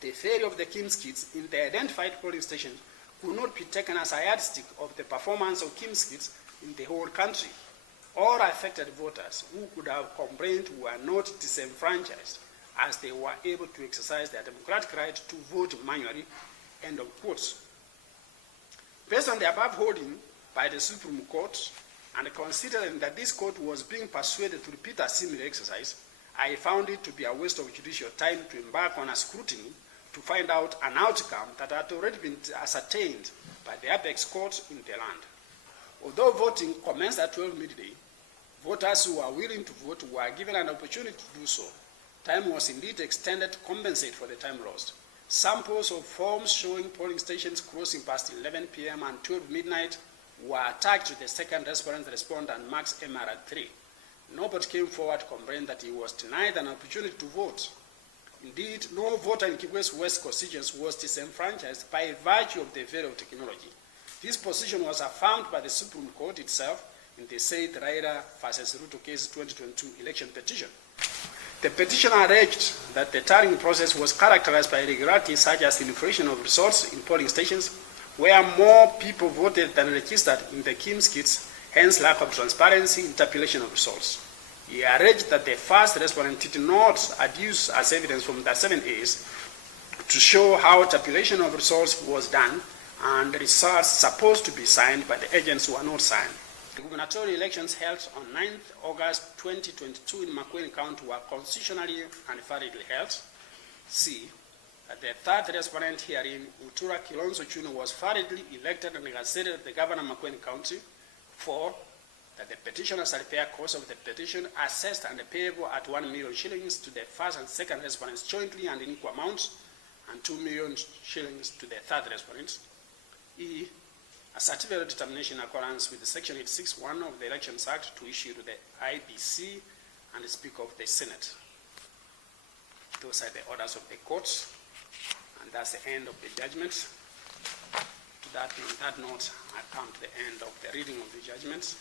The failure of the Kim's kits in the identified polling station could not be taken as a yardstick of the performance of Kim's kits in the whole country. All affected voters who could have complained were not disenfranchised, as they were able to exercise their democratic right to vote manually, end of quotes. Based on the above holding by the Supreme Court, and considering that this court was being persuaded to repeat a similar exercise, I found it to be a waste of judicial time to embark on a scrutiny to find out an outcome that had already been ascertained by the apex court in the land. Although voting commenced at 12 midday, voters who were willing to vote were given an opportunity to do so. Time was indeed extended to compensate for the time lost. Samples of forms showing polling stations closing past 11 p.m. and 12 midnight were attached to the second respondent, Max MR at 3. Nobody came forward to complain that he was denied an opportunity to vote. Indeed, no voter in Kibwezi West constituency was disenfranchised by virtue of the failure of technology. This position was affirmed by the Supreme Court itself in the said Raila versus Ruto case 2022 election petition. The petition alleged that the tallying process was characterized by irregularities such as inflation of results in polling stations, where more people voted than registered in the Kim's kits, hence lack of transparency in tabulation of results. He alleged that the first respondent did not adduce as evidence from the 7As to show how tabulation of results was done, and the results supposed to be signed by the agents were not signed. The gubernatorial elections held on 9th August 2022 in Makueni County were constitutionally and validly held. C. That the third respondent herein, Mûtula was validly elected and gazetted at the Governor Makueni County. 4. That the petitioner's repair cost of the petition assessed and payable at 1 million shillings to the first and second respondents jointly and in equal amounts, and 2 million shillings to the third respondent. E. A certificate of determination in accordance with the Section 861 of the Elections Act to issue to the IBC and the Speaker of the Senate. Those are the orders of the courts, and that's the end of the judgment. On that note, I come to the end of the reading of the judgments.